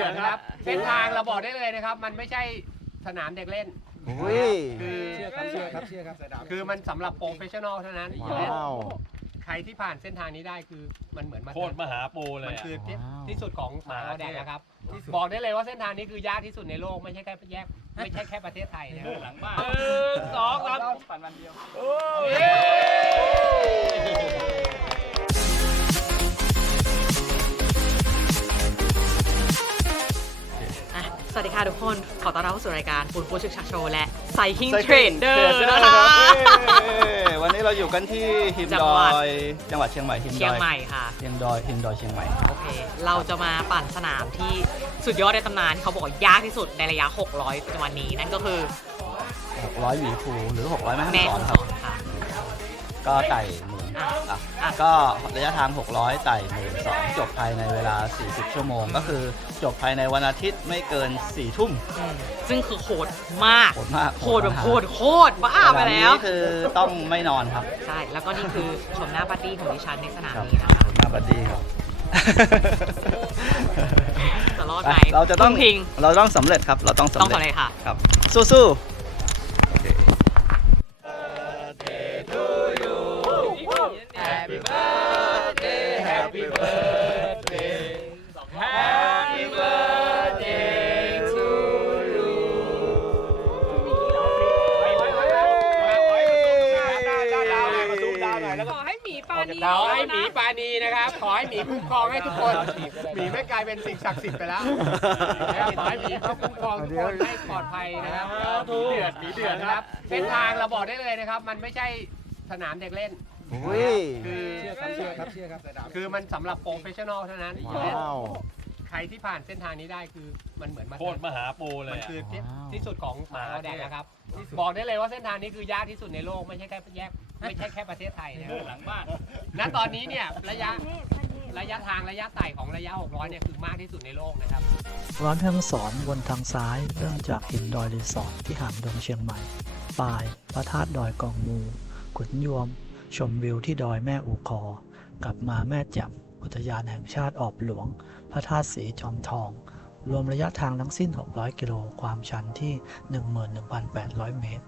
ดือดนะครับเส้นทางเราบอกได้เลยนะครับ มันไม่ใช่สนามเด็กเล่น อุ้ยคือเชื่อครับเชื่อครับเชื่อครับคือมันสำหรับโปรเฟชชั่นอลเท่านั้นว้าวใครที่ผ่านเส้นทางนี้ได้คือมันเหมือนมาโคตรมหาโปรเลมันยอะ คือที่ว้าวที่สุดของหมามาแดกเทพนะครับ บอกได้เลยว่าเส้นทางนี้คือยากที่สุดในโลกไม่ใช่แค่แยกไม่ใช่แค่ประเทศไทยนะครับหลังบ้านหนึ่งสองสาม ปั่นวันเดียวเย้อะ สวัสดีค่ะทุกคน ขอต้อนรับเข้าสู่รายการปูนปูชึกชักโชว์และไซคิง Cycling เทรดเดอร์ Trader นะคะครับเย้วันนี้เราอยู่กันที่หิมจัดงหวัดอยจังหวัดเชียงใหม่หิมดอยเชียงใหม่ค่ะหิมดอยหิมดอยเชียงใหม่โอเคเราจะมาปั่นสนามที่สุดยอดในตำนานที่เขาบอกว่ายากที่สุดในระยะ 600ในวันนี้นั่นก็คือ 600หวีภูหรือ 600แม่แม่ฮ่องสฮ่ออนงครับสอนค่ะก็ไต่หมื่นอะอะอะ ก็ระยะทาง 600 ไต่หมื่นสองจบภายในเวลา 40 ชั่วโมง ก็คือจบภายในวันอาทิตย์ไม่เกิน 4 ทุ่มอืมซึ่งคือโหดมากโหดมากโหดแบบโหดโคตรบ้าไปแล้วสนามนี้คือต้องไม่นอนครับ ใช่ แล้วก็นี่คือชมหน้าปาร์ตี้ของดิฉันในสนามครับนี้นะคะมาบัดดี้ครับจะรอดไหมเราจะต้องคุณพิงเราต้องสำเร็จครับ เราต้องสำต้องเร็ขจอเลยค่ะครับสู้ๆ ห้หมีคุ้มครองให้ทุกคนหมีไม่กลายเป็นสิ่งศักดิ์สิทธิ์ไปแล้วนะครับขอให้หมีเขาคุ้มครองทุกคนให้ปลอดภัยนะครับหมีเดือดหมีเดือดนะครับเส้นทางเราบอกได้เลยนะครับ มันไม่ใช่สนามเด็กเล่น อุ้ยคือเชื่อครับเชื่อครับเชื่อครับคือมันสำหรับโปรเฟชชั่นอลเท่านั้น ว้าว ใครที่ผ่านเส้นทางนี้ได้คือมันเหมือนมาโคตรมหาโปรเลมัยนอะ คือที่ว้าว ที่สุดของหมามาแดกเทพนะครับ บอกได้เลยว่าเส้นทางนี้คือยากที่สุดในโลกไม่ใช่แค่แยกไม่ใช่แค่ประเทศไทยนะครับ หลังบ้าน ณ ตอนนี้เนี่ยระยะ ระยะทางระยะไต่ของระยะ 600 เนี่ยคือมากที่สุดในโลกนะครับ ร้านแม่งสอนบนทางซ้ายเริ่มจากหินดอยรีสอร์ทที่หางดงเชียงใหม่ ปลายพระธาตุดอยกองมูขุนยวม ชมวิวที่ดอยแม่อูคอ กลับมาแม่จ่มอุทยานแห่งชาติออบหลวง พระธาตุสีจอมทอง รวมระยะทางทั้งสิ้น 600 กิโล ความชันที่ 11,800 เมตร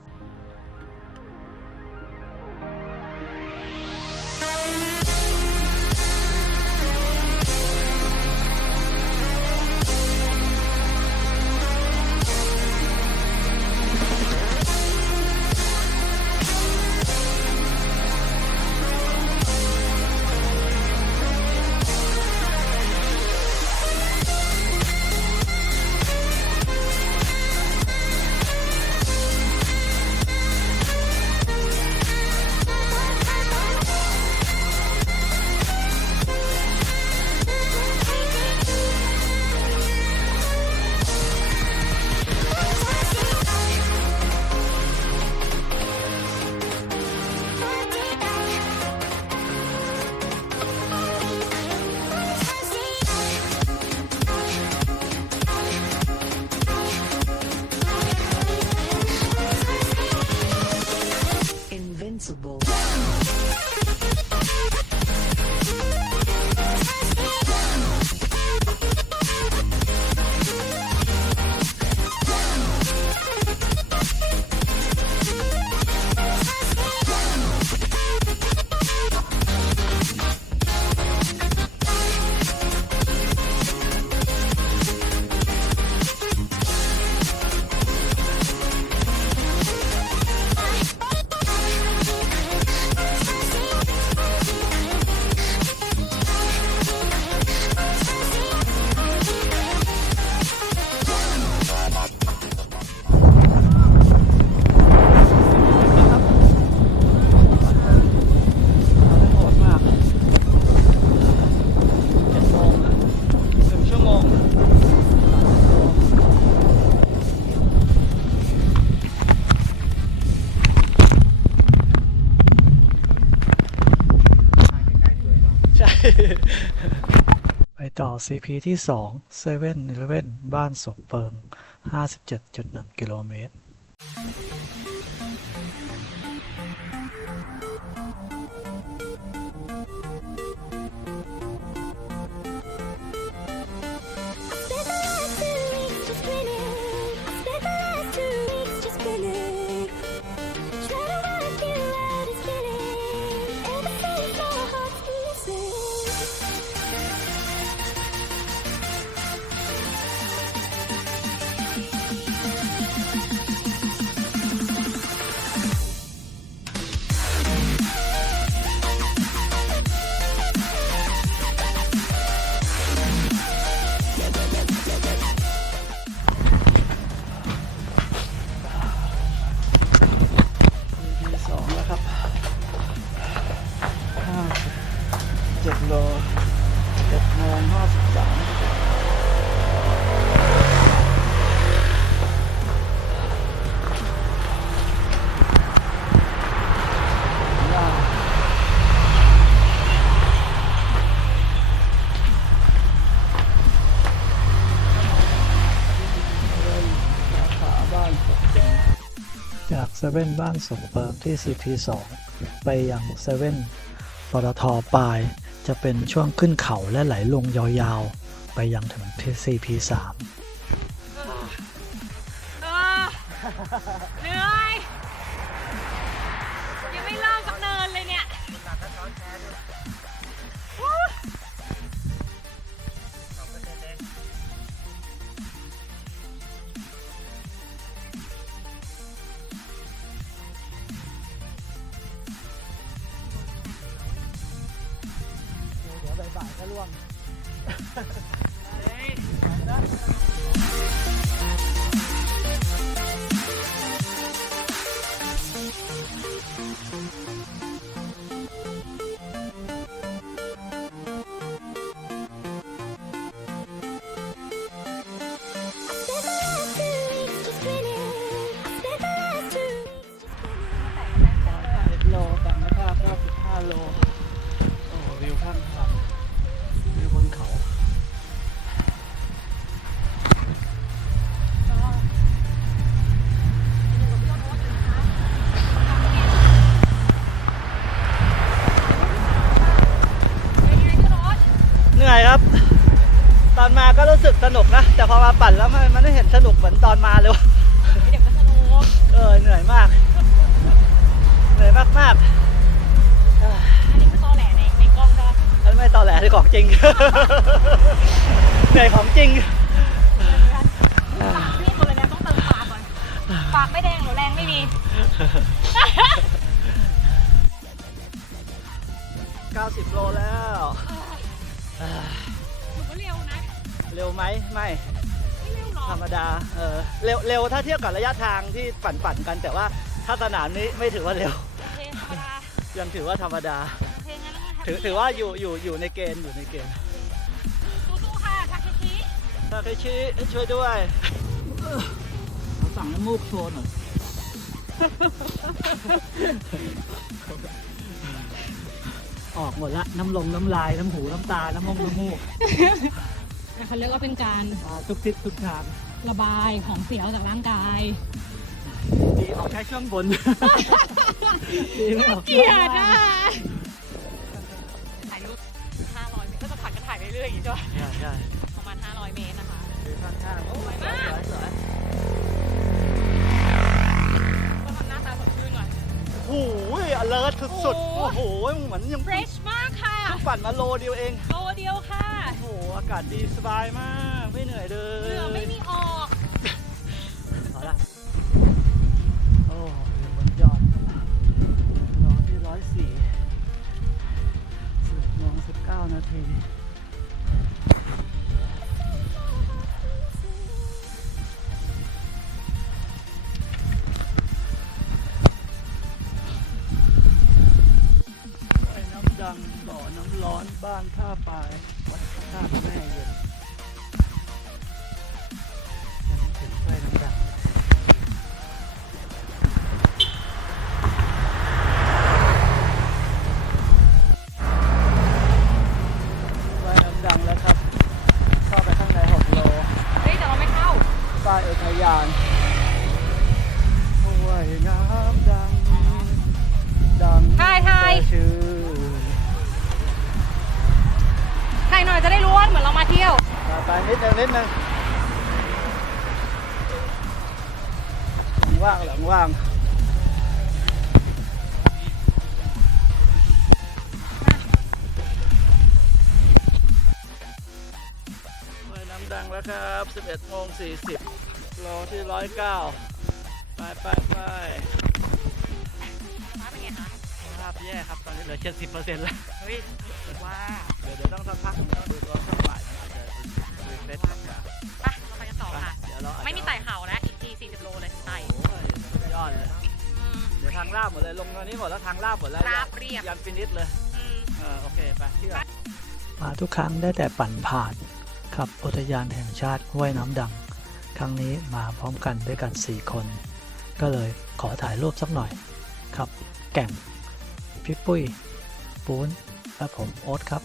ต่อ CP ที่2 7 11บ้านศพเปิง 57.1 กิโลเมตร เว่นบ้านสมเปิมที่ CP2 ไปยังเซเว่นปตทปลาย จะเป็นช่วงขึ้นเขาและไหลลงยาวๆ ไปยังถึง CP3 ล่วง ปั่นแล้วมันมันไม่เห็นสนุกเหมือนตอนมาเลยวะเดี๋ยวก็สนุกเออเหนื่อยมาก เหนื่อยมากมากๆเอ้ยอันนี้คือตอแหลในในกล้องก็อันไม่ตอแหลที่ของจริง เหนื่อยของจริง ปากพี่คนเลยนะต้องเติมปากก่อน ปากไม่แดงหรือแรงไม่มี 90 โลแล้ว หนูก็เร็วนะ เร็วไหมไม่ไม่เร็วหรอ ธรรมดา เออเร็วเร็วถ้าเทียบกับระยะทางที่ปั่นปั่นๆกัน แต่ว่าถ้าสนามนี้ไม่ถือว่าเร็ว โอเคธรรมดายังถือว่าธรรมดา โอเคงั้นถือถือว่าอยู่อยู่อยู่ในเกณฑ์อยู่ในเกณฑ์สู้ๆค่ะทาเคชิถ้าเคยชี้ช่วยด้วย เราสั่งน้ำมูกโชว์หน่อยออกหมดละ น้ำลงน้ำลาย น้ำหู น้ำตา น้ำมงน้ำมูก เขาเรียกว่าเป็นการอ่าทุกทิศทุกทางระบายของเสียออกจากร่างกาย ดีออกแค่ช่วงบน ดีไม่ออกเกลียดอะถ่ายรูป500เมตรก็จะผัดกันถ่ายเรื่อยๆอย่างนี้ใช่ปะใช่ใช่ประมาณ 500 เมตรนะคะดีข้างข้างๆโอ้ยสวยสวยสวยก็ทำหน้าตาสดชื่นหน่อย โอ้โหอเลิศสุดๆโอ้โอ้โห เหมือนยังเฟรชมากค่ะ ปั่นมาโลเดียวเองโลเดียว ค่ะ โอ้โห อากาศดีสบายมาก ไม่เหนื่อยเลเหงื่อยไม่มีออก ป้ายอุทยานห้วยน้ำดัง ดังถ่ายถ่ายแต่ชื่อถ่ายหน่อยจะได้รู้ว่าเหมือนเรามาเที่ยวมาไปนิดนึงนิดนึงหลังว่างหลังว่าง น้ำดังแล้วครับ11โมง40โลที่ 109 ไปไปไปมาเป็นไงคะภาพแย่ครับ ตอนนี้เหลือ 70%แล้ว เฮ้ยว่าเดี๋ยวเดี๋ยวต้องสักพักหนึ่งต้องดูตัวสักบ่ายมันอาจจะรีเฟรชกลับมาไปเราไปกันต่อไปค่ะ เดี๋ยวเราอาจจะไม่มีไต่เขาแล้ว อีกที 40 โลเลยถึงไต่โอ้ยสุดยอดเลยอืม เดี๋ยวทางลาบหมดเลยลงตอนนี้หมดแล้วทางลาบหมดแล้วราบเรียบ ยันฟินิชเลยอืม เออโอเคไปเชื่อ มาทุกครั้งได้แต่ปั่นผ่าน ขับอุทยานแห่งชาติห้วยน้ำดัง ครั้งนี้มาพร้อมกันด้วยกัน 4 คน ก็เลยขอถ่ายรูปสักหน่อยครับ แก่งพี่ปุ้ยปูนและผมโอ๊ตครับ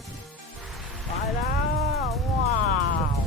ไปแล้ว ว้าว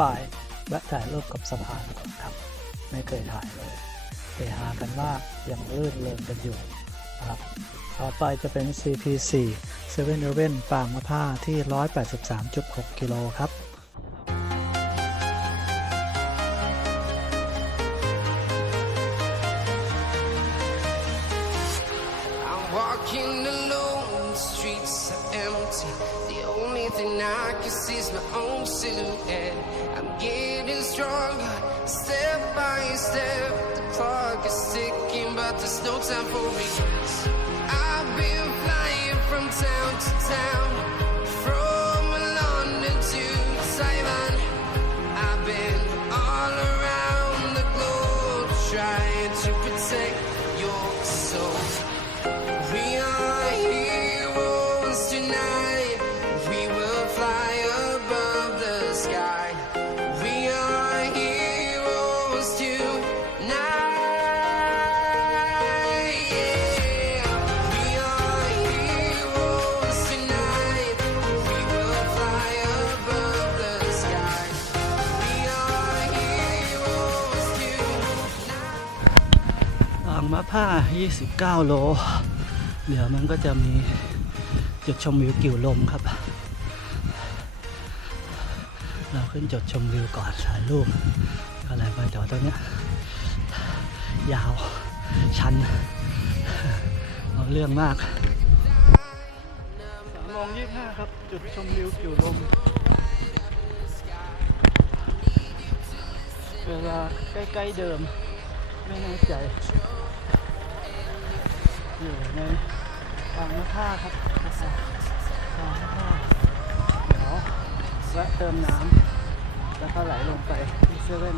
ปลายแวะถ่ายรูปกับสะพานก่อนครับ ไม่เคยถ่ายเลยเฮฮากันมากยังลื่นเริงกันอยู่นะครับต่อไปจะเป็น CP4 7 e เ e ่ e ปางมะผ้าที่ 183.6 กิโลครับ own silhouette. I'm getting stronger, step by step. The clock is ticking, but there's no time for me. I've been flying from town to town, 25 29 โล เดี๋ยวมันก็จะมีจุดชมวิวกิ่วลมครับ เราขึ้นจุดชมวิวก่อนถ่ายรูปอะไรไปแต่ว่าตรงนี้ยาว ชันเอาเรื่องมากสามโมงยี่ห้าครับ จุดชมวิวกิ่วลม เวลาใกล้ ๆ เดิม ไม่น่าใจ อยู่ในบางมะผ้าครับบางน้ำข้าเดี๋ยวแวะเติมน้ำแล้วก็ไหลลงไปที่เซเว่น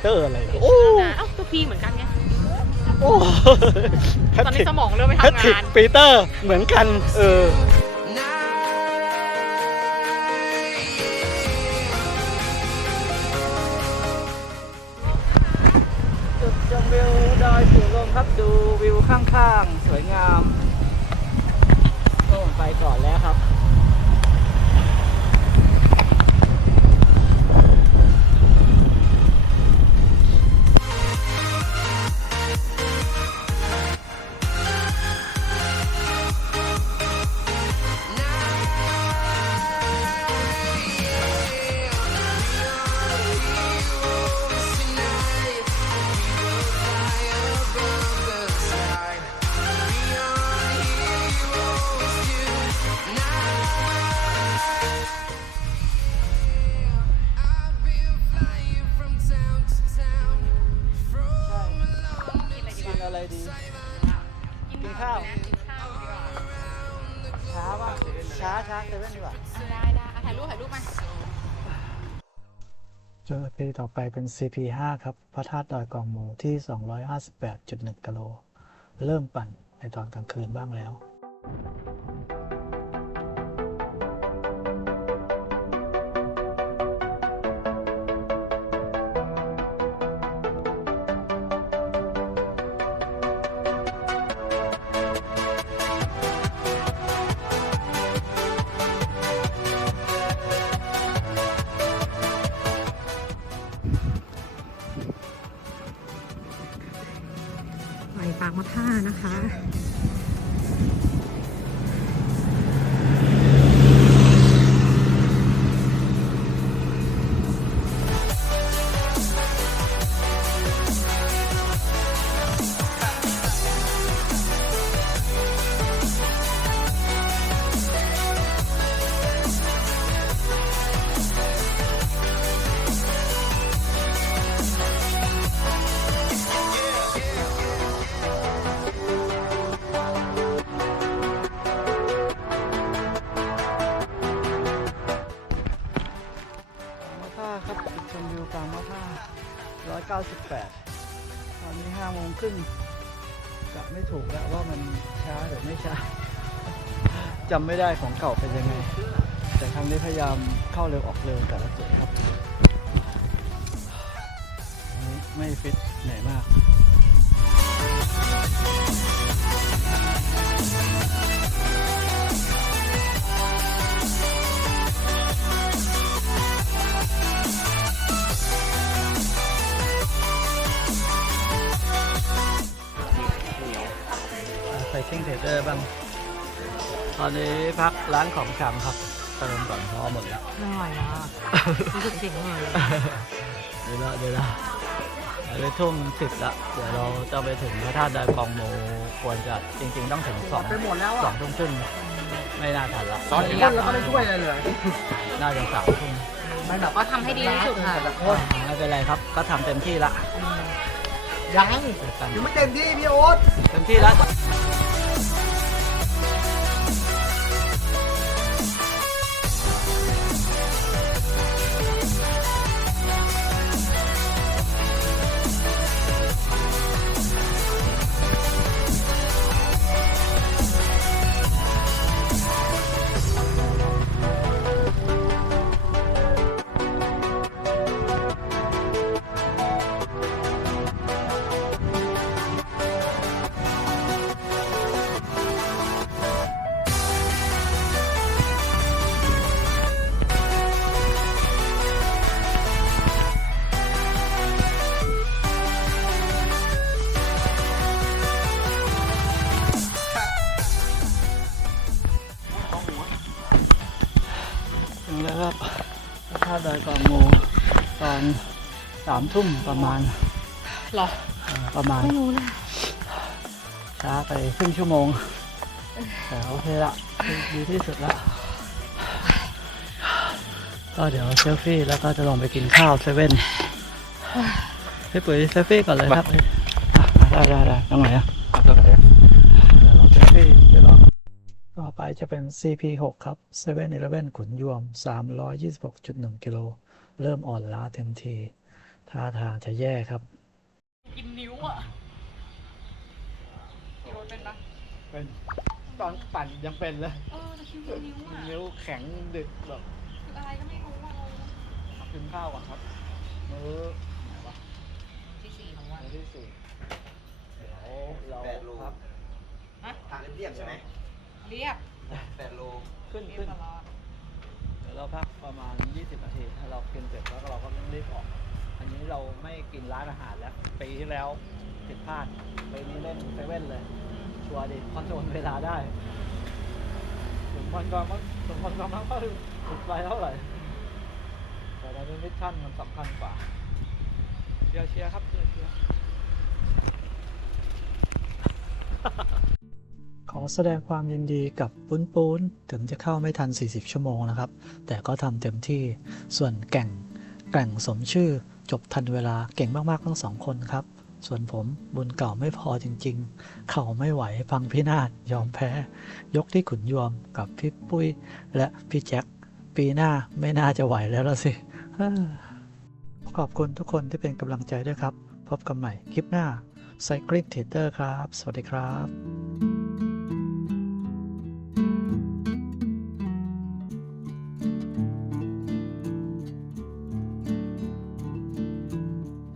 เตอร์อะไรเนี่ยโอ้นะเอ้าตัวพีเหมือนกันไงโอ้ตอนนี้สมองเริ่มไม่แพทำทริกงานปีเตอร์เหมือนกัน เออ จุดชมวิวดอยสูงลมครับดูวิวข้างๆ สวยงามโอ้ไปก่อนแล้วครับ เป็น CP5 ครับ พระธาตุดอยกองหมูที่ 258.1 กิโล เริ่มปั่นในตอนกลางคืนบ้างแล้วไป จำไม่ได้ของเก่าเป็นยังไง แต่ครั้งนี้พยายามเข้าเร็วออกเร็วแต่ละจุดครับไม่ฟิตเหนื่อยมากไซคลิงเทรดเดอร์บ้าง ตอนนี้พักร้านของชำครับเติมก่อนเพราะว่าหมดแล้วเหนื่อยนะรู้สึกเสียงเหนื่อยเดี๋ยวละเดี๋ยวละเดี๋ยวทุ่มสิบละเดี๋ยวเราจะไปถึงพระธาตุดอยกองโมควรจะจริง ๆ ต้องถึงสองไปหมดแล้วสออะงทุ่มครึ่งไม่น่าทันละตอนนี้แล้วก็ไม่ช่วยอะไรเลยน่าจะสามทุ่มก็ทำให้ดีที่สุดค่ะอ่าไม่เป็นไรครับ ก็ทำเต็มที่ละยังเจอกันยังไม่เต็มที่พี่โอ๊ต เต็มที่แล้ว กองโมตอนสามทุ่มประมาณหรอเอ่อประมาณไม่รู้เลยช้าไปครึ่งชั่วโมง แต่โอเคละดีที่สุดละก็เดี๋ยวเซลฟี่แล้วก็จะลงไปกินข้าวเซเว่นพี่ปุ๋ยเซลฟี่ก่อนเลยครับอะได้ได้ได้ตรงไหนอะเดี๋ยวเราเซลฟี่เดี๋ยวเราต่อไป จะเป็น CP6 ครับ7 e เ e ่ e อขุนยวม 326.1 กิโล เริ่มอ่อนล้าเต็มที ท่าทางจะแย่ครับ กินนิ้วอะคิวเป็นปะเป็นตอนปั่นยังเป็นเลยเออแต่คิวกินนิ้วอะนิ้วแข็งดึกแบบคืออะไรก็ไม่รู้อะกินข้าวก่อนครับมื้อไหนวะที่สี่ของวันมื้อที่สี่เดี๋ยวเราครับทางเรียบใช่ไหมเรียบ แปดโลขึ้นขึ้นตลอดเดี๋ยวเราพักประมาณ 20 นาที ถ้าเรากินเสร็จแล้วเราก็ต้องรีบออก อันนี้เราไม่กินร้านอาหารแล้ว ปีที่แล้วผิดพลาดปีนี้เล่นเซเว่นเลย ชัวร์ดิคอนโทรลเวลาได้ถึงวันก่อนมันถึงวันก่อนมันก็ถึงถึงไปเท่าไหร่ แต่ตอนมิชชั่นมันสำคัญกว่า เชียร์เชียร์ครับเชียร์เชียร์ ขอแสดงความยินดีกับปุ้นปุ้นถึงจะเข้าไม่ทัน 40 ชั่วโมงนะครับ แต่ก็ทำเต็มที่ส่วนแก่งแก่งสมชื่อจบทันเวลาเก่งมากๆทั้งสองคนครับ ส่วนผมบุญเก่าไม่พอจริงๆ เข่าไม่ไหวพังพินาศยอมแพ้ ยกที่ขุนยวมกับพี่ปุ้ย และพี่แจ็คปีหน้าไม่น่าจะไหวแล้วละสิขอบคุณทุกคนที่เป็นกำลังใจด้วยครับ พบกันใหม่คลิปหน้า Cycling Theater ครับ สวัสดีครับ